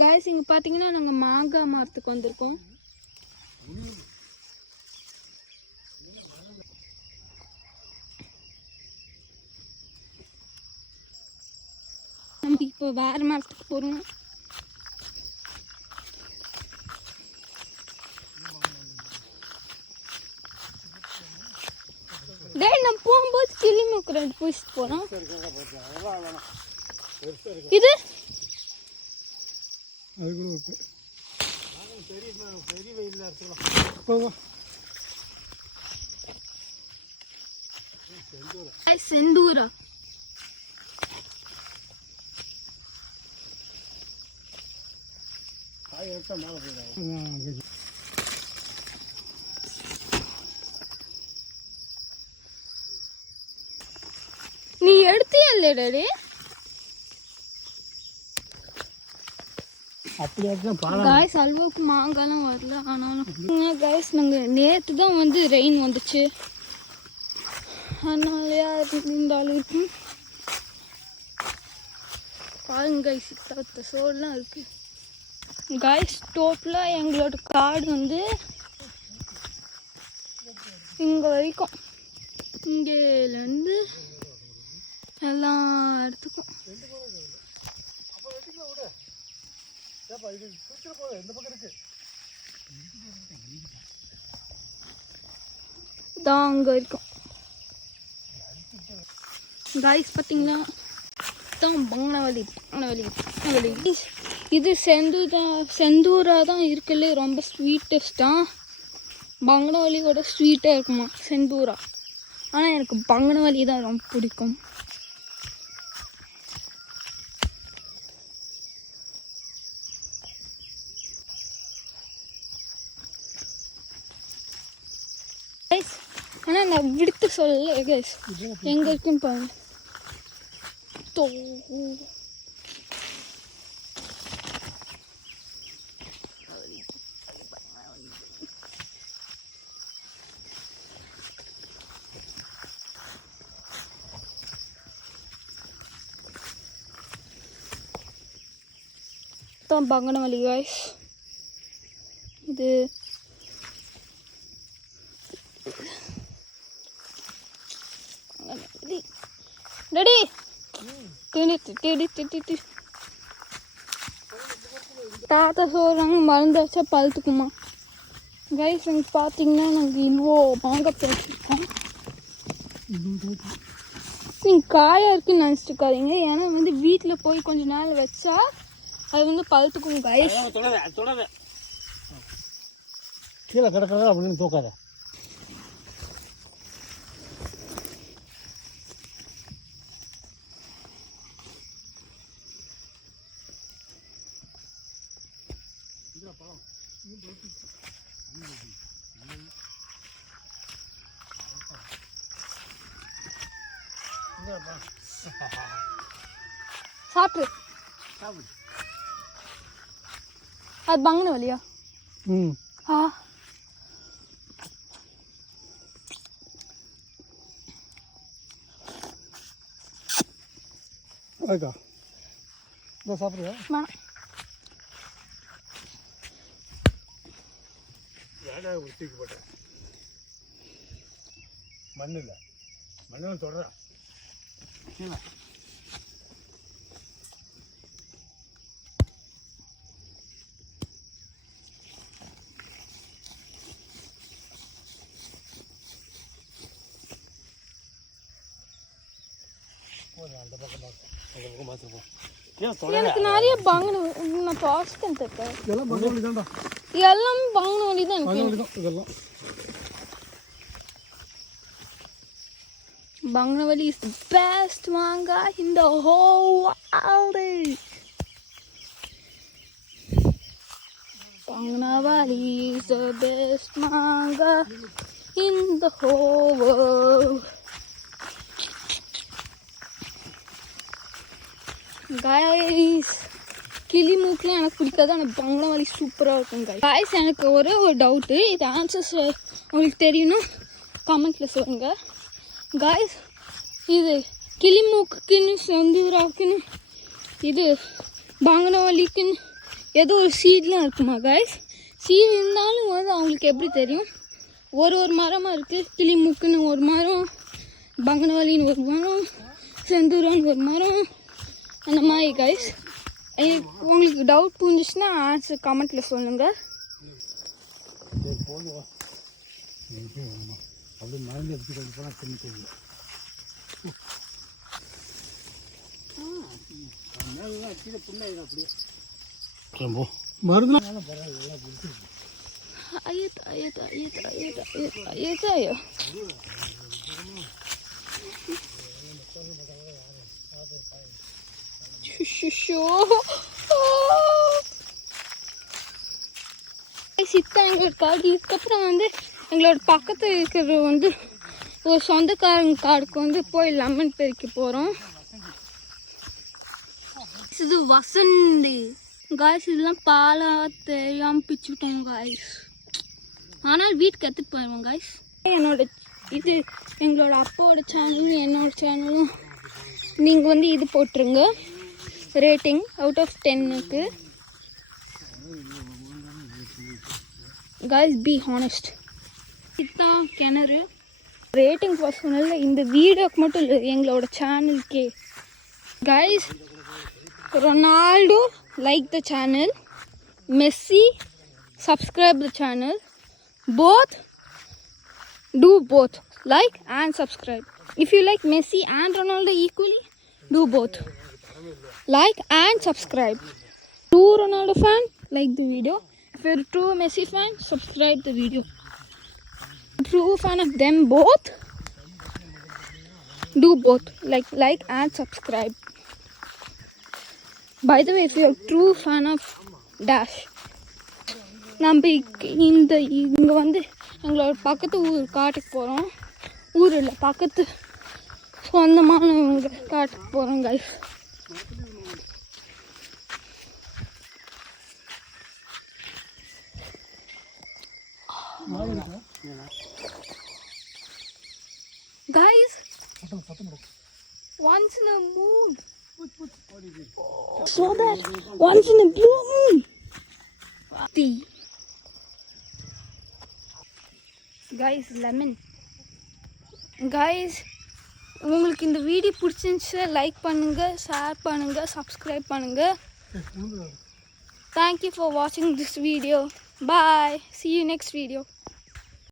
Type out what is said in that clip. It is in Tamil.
காய்ஸ் இங்கே பார்த்தீங்கன்னா நாங்கள் மாங்காய் மரத்துக்கு வந்திருக்கோம். நம்ம இப்போ வேற மரத்துக்கு போகிறோம். டேய் நம்ம போகும்போது கிளி மூக்கு 2 பிடிச்சிட்டு போகிறோம். இது அது கூட ஓகே. பெரிய வெயிலில் எடுத்துக்கலாம் போகும். செந்தூரா காய் எடுத்தா மேலே போயிடும். நீ எடுத்தியா இல்லையாடே? அப்படி எடுத்தா காய்ஸ் அல்வாவுக்கு மாங்காய்லாம் வரல. ஆனாலும் காய்ஸ் நாங்கள் நேற்று தான் வந்து ரெயின் வந்துச்சு, அதனாலயா இருந்தாலும் இருக்கும். பாருங்க காய்ஸ் இத்த சோடுலாம் இருக்கு. காய்ஸ் டோட்டலாக எங்களோட காடு வந்து இங்கே வரைக்கும், இங்கேருந்து எல்லா இடத்துக்கும். தான் அங்கே இருக்கும். காய்ஸ் பார்த்தீங்கன்னா தான் பங்கனவலி. இது செந்தூரா தான் இருக்குல்ல ரொம்ப ஸ்வீட்டஸ்டாக. பங்கனவலியோட ஸ்வீட்டாக இருக்குமா செந்தூரா. ஆனால் எனக்கு பங்கனவலி தான் ரொம்ப பிடிக்கும். ஆனால் நான் விடுத்து சொல்லலை கைஸ், எங்கே இருக்குன்னு பாருங்க. தான் பங்கனவலி கைஸ். இது ரெடி தாத்தா சொல்கிறாங்க மருந்து வச்சா பழுத்துக்குமா. கைஸ் எனக்கு பார்த்தீங்கன்னா நாங்கள் இவ்வளோ மாங்காய் போட்டுருக்கோம். நீங்கள் காயாக இருக்குன்னு நினச்சிட்டு இருக்காதீங்க, ஏன்னா வந்து வீட்டில் போய் கொஞ்ச நாள் வச்சா அது வந்து பழுத்துக்கும். கைஸ் கீழே கிடக்கிறதா அப்படின்னு தூக்காத. சாப்பிடு. அது பங்கனவலியா? ஆ ஓகே இந்த சாப்பிடுறியா? தூக்கி போட்டேன். மண் இல்லை, மண்ணு தொடர அந்த பக்கம் பார்த்துருப்போம். எனக்கு நிறைய பங்கனவலி நான் பாஸ்டன் தப்பேன். இதெல்லாம் பங்கனவலி தான்டா. எல்லாமே பங்கனவலி தான் எனக்கு. இதெல்லாம் Bangnavalli is the best manga in the whole world. Bangnavalli is the best manga in the whole world. Guys, கிளி மூக்கில் எனக்கு பிடிக்காது, ஆனால் பங்கனவலி சூப்பராக இருக்கும். guys எனக்கு ஒரே ஒரு டவுட்டு, இது ஆன்சர்ஸ் உங்களுக்கு தெரியணும் கமெண்ட்டில் சொல்லுங்கள். காய்ஸ் இது கிளிமூக்குன்னு செந்தூராக்குன்னு இது பங்கனவலிக்குன்னு ஏதோ ஒரு சீட்லாம் இருக்குமா கைஸ். சீட் இருந்தாலும் வந்து அவங்களுக்கு எப்படி தெரியும்? ஒரு மரமாக இருக்குது. கிளிமூக்குன்னு ஒரு மரம், பங்கனவல்லின்னு ஒரு மரம், செந்தூரான்னு ஒரு மரம், அந்த மாதிரி கைஸ். உங்களுக்கு டவுட் புரிஞ்சிச்சுன்னா ஆன்சர் கமெண்ட்டில் சொல்லுங்கள். அப்படி மருந்து எடுத்து கொண்டு போனால் தின்னு தெரியும். மருந்து ஐயோ சித்தான் எங்களோட காடு. இதுக்கப்புறம் வந்து எங்களோட பக்கத்தில் இருக்கிற வந்து ஒரு சொந்தக்காரங்க காடுக்கு வந்து போய் லெமன் பெருக்க போகிறோம். இது வசந்தி காய்ஸ். இதெல்லாம் பாலா தெரியாமல் பிச்சு விட்டோம் காய்ஸ். ஆனால் வீட்டுக்கு எடுத்துட்டு போயிடுவோம் காய்ஸ். இது எங்களோட அப்பாவோட சேனலும் என்னோட சேனலும். நீங்கள் வந்து இது போட்டுருங்க ரேட்டிங் அவுட் ஆஃப் 10க்கு. Guys be honest. இதுதான் கிணறு. ரேட்டிங் பர்சனலில் இந்த வீடியோக்கு மட்டும் இல்லை, எங்களோட சேனலுக்கே. Guys Ronaldo like the channel, Messi subscribe the channel. Both do both, like and subscribe. If you like Messi and Ronaldo equally, do both, like and subscribe. True Ronaldo fan, like the video. If you're a true Messi fan, subscribe the video. True fan of them both, do both, like and subscribe. By the way, if you're a true fan of Dash, நம்ம இங்கே வந்து எங்களோட பக்கத்து ஊர் காட்டுக்கு போகிறோம். ஊர் இல்லை, பக்கத்து சொந்தமான காட்டுக்கு போகிறோம் guys. Guys, once in a moon. So that once in a blue moon. Guys, lemon. Guys, உங்களுக்கு இந்த வீடியோ பிடிச்சிருந்துச்சு லைக் பண்ணுங்க, ஷேர் பண்ணுங்க, சப்ஸ்கிரைப் பண்ணுங்க. Thank you for watching this video. Bye. See you next video.